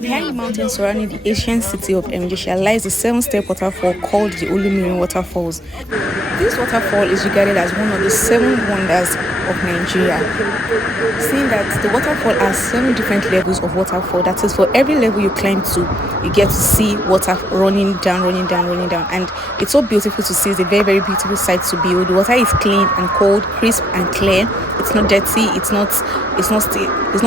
Behind the mountains surrounding the ancient city of Erin Ijesha lies the 7-step waterfall called the Olumiri Waterfalls. This waterfall is regarded as one of the 7 wonders of Nigeria, seeing that the waterfall has 7 different levels of waterfall. That is, for every level you climb to, you get to see water running down, and it's so beautiful to see. It's a very, very beautiful sight to behold. The water is clean and cold, crisp and clear. It's not dirty. It's not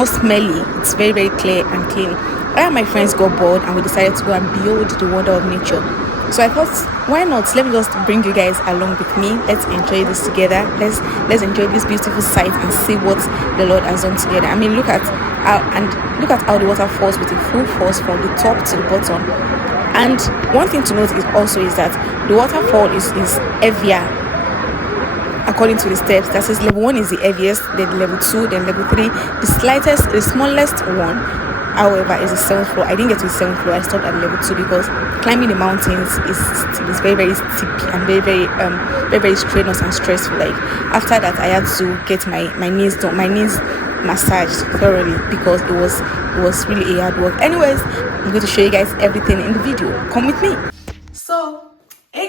smelly. It's very, very clear and clean. I and my friends got bored and we decided to go and behold the wonder of nature. So I thought, why not? Let me just bring you guys along with me. Let's enjoy this together. Let's enjoy this beautiful sight and see what the Lord has done together. I mean, look at how the water falls with a full force from the top to the bottom. And one thing to note is that the waterfall is heavier according to the steps. That is, level 1 is the heaviest, then level 2, then level 3. The smallest one, however, is the 7th floor. I didn't get to the 7th floor. I stopped at level 2 because climbing the mountains is very, very steep and very, very strenuous and stressful. Like, after that, I had to get my knees massaged thoroughly because it was really a hard work. Anyways, I'm going to show you guys everything in the video. Come with me. So, hi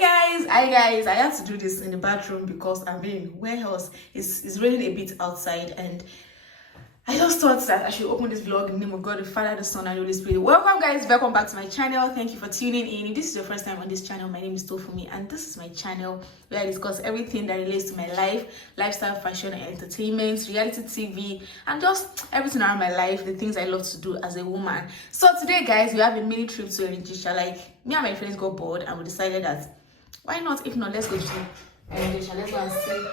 guys, I had to do this in the bathroom because I mean, where else? It's raining a bit outside, and I just thought that I should open this vlog in the name of God, the Father, the Son, and the Holy Spirit. Welcome guys, welcome back to my channel. Thank you for tuning in. If this is your first time on this channel, my name is TheTofunmie, and this is my channel where I discuss everything that relates to my life, lifestyle, fashion, and entertainment, reality TV, and just everything around my life, the things I love to do as a woman. So today guys, we have a mini trip to Erin Ijesha. Like, me and my friends got bored and we decided that, why not? If not, let's go to Erin Ijesha. Let's go and see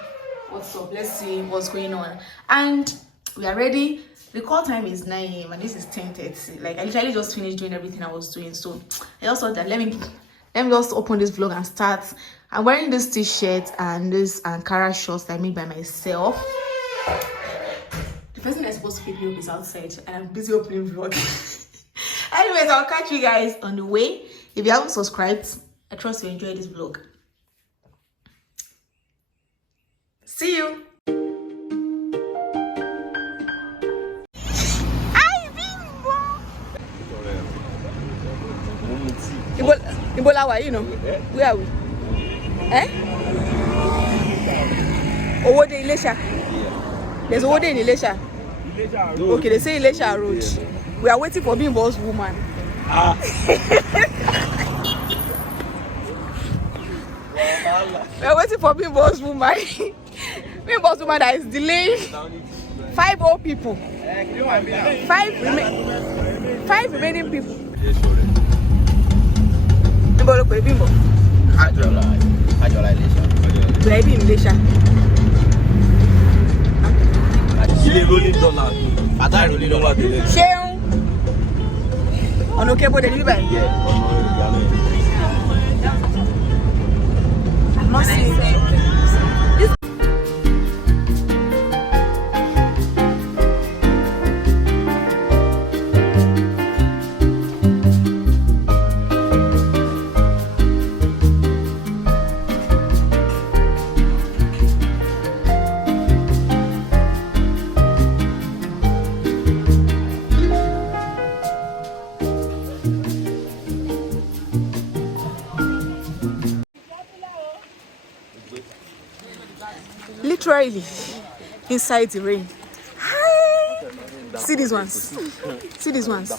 what's up. Let's see what's going on. And we are ready. The call time is 9 AM and this is 10:30. Like, I literally just finished doing everything I was doing. So I just thought that let me just open this vlog and start. I'm wearing this t-shirt and this Ankara shorts that I made by myself. The person that's supposed to pick me up is outside and I'm busy opening vlog. Anyways, I'll catch you guys on the way. If you haven't subscribed, I trust you enjoy this vlog. See you. Ibola, why, you know? Where are we? Eh? Owode Ijesha. There's Owode in Ijesha. Okay, they say Ijesha Road. We are waiting for Bimbo's woman. We are waiting for Bimbo's woman. Bimbo's woman that is delaying 5 old people. 5 remaining people. Bimbo look for Bimbo. Ajola Ijesha. Ready in Ijesha. She rolling dollar. I got rolling over there. Sheun. On okay for the river. I'm not seeing this. Literally inside the rain. Hi. See these ones. See these ones.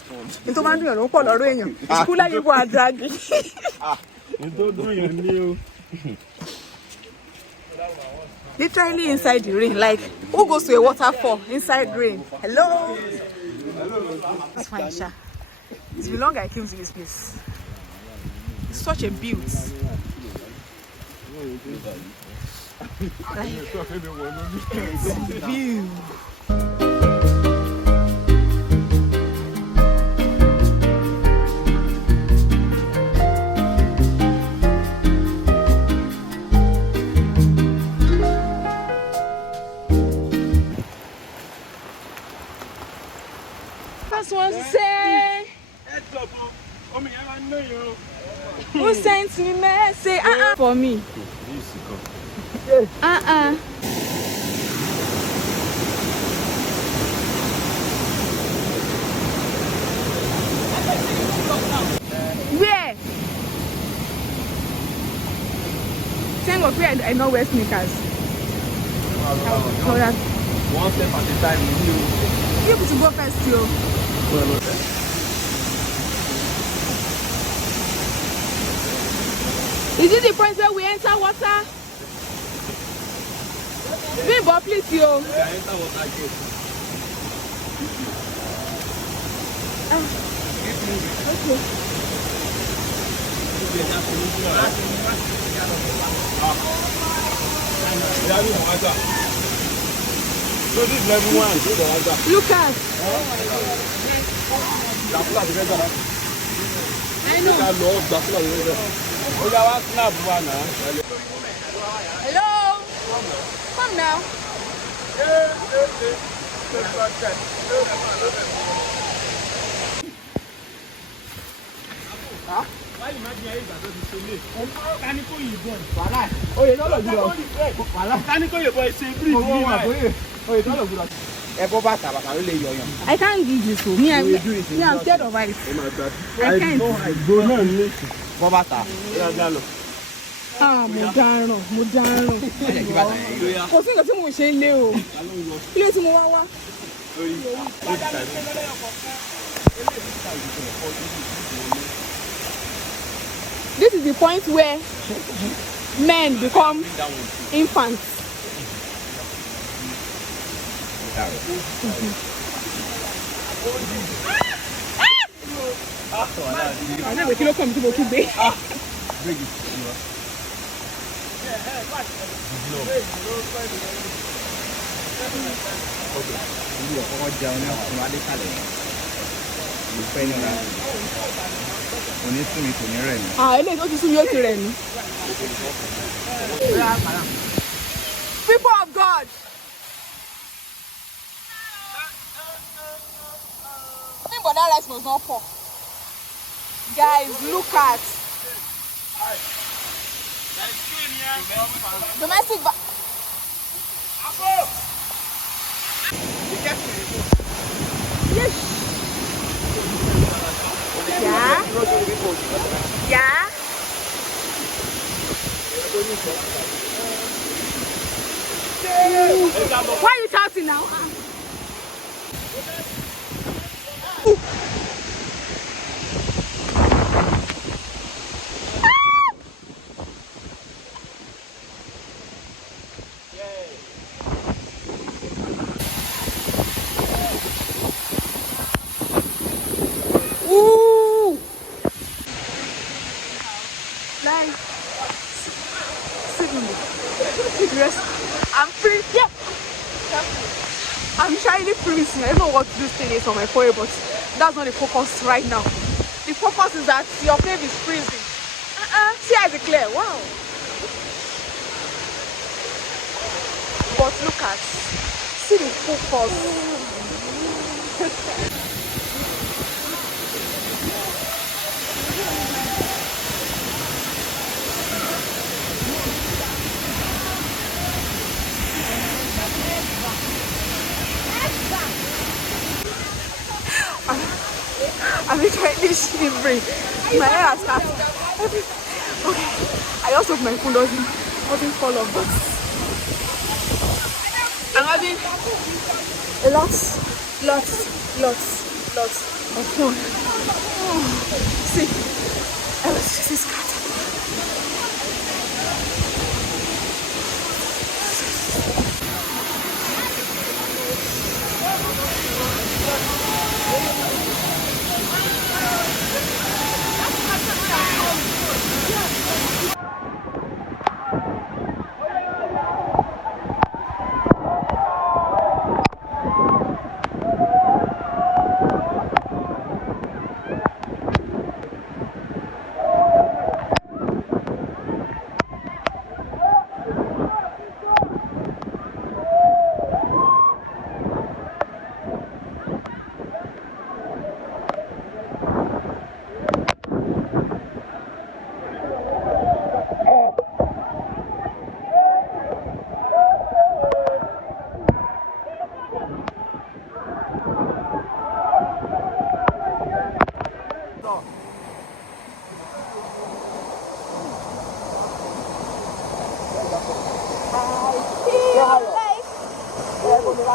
Literally inside the rain. Like, who goes to a waterfall inside rain? Hello. It's fine, Sha. It's been long I came to this place. It's such a beauty. View. That's one say. Who sent me message? For me. some of you I know wear sneakers. So that one step at a time. You to go first, yo. Is this the point where we enter water? Bimbo, please, yo. Enter water gate. Okay. So this is level 1. Look at. I know. Hello. Come now. I can't do this. Me, I'm scared of ice. I can't. Ah, mo dáràn. Kò sí nǹkan tí mo ṣe lé o. Ilé tí mo wá wá. This is the point where men become infants. I know kí ló kọ́ mi tí mo tún gbé. Eléyìí tó ti sún mi ó ti rẹ̀ mí. People of God. But that rice was not poor. Guys, look at domestic. Yes. Yeah. Yeah. Why are you shouting now? I'm free. Yeah. I'm trying to freeze. I don't know what this thing is on my forehead, but that's not the focus right now. The focus is that your face is freezing. See how it's clear. Wow. But look at, see the focus. I'm trying this shivering. My hair has started. Okay. I also hope my phone doesn't fall off, but I'm having lots of fun. Oh, see, I was just scattered.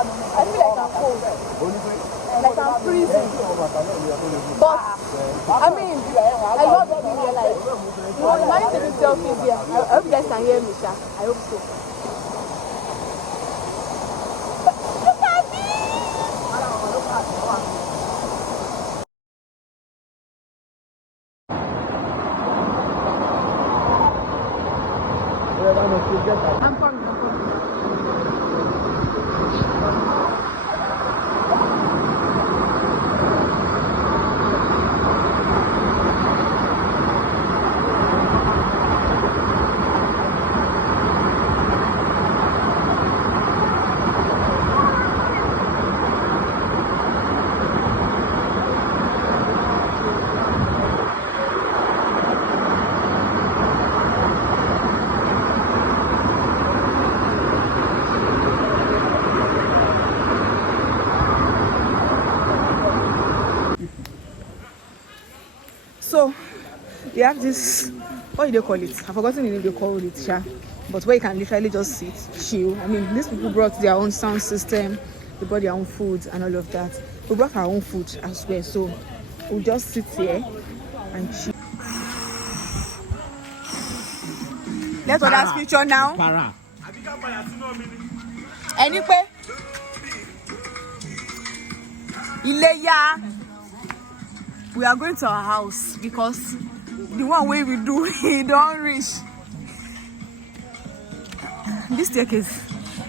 feel like I'm cold. Like I'm freezing. But I mean, I love being here. Like, you know, imagine taking selfies here. I hope you guys can hear me, Sha. I hope so. Look at me! I'm coming. So we have this, what do they call it? I've forgotten the name they called it, Sha. But where you can literally just sit, chill. I mean, these people brought their own sound system, they brought their own food and all of that. We brought our own food as well, so we'll just sit here and chill. Let's go that picture now. Para. Anyway, Ileya, we are going to our house because the one way we do, he don't reach. This staircase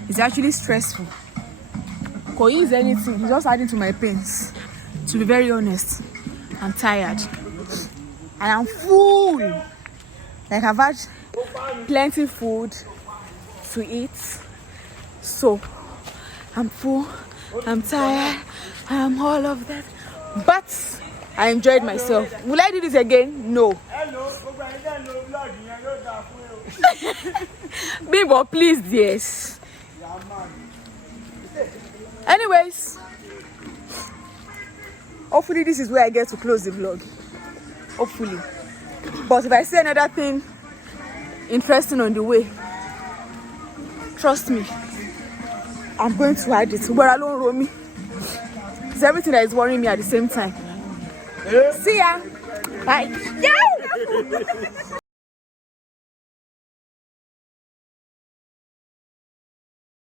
is actually stressful. Could use anything, it's just adding to my pains. To be very honest, I'm tired and I'm full. Like I've had plenty food to eat, so I'm full, I'm tired, I'm all of that, but I enjoyed myself. Will I do this again? No. Bimbo, please, yes. Anyways, hopefully this is where I get to close the vlog. Hopefully. But if I say another thing interesting on the way, trust me, I'm going to hide it. But alone, Romy. It's everything that is worrying me at the same time. See ya. Bye. Yeah.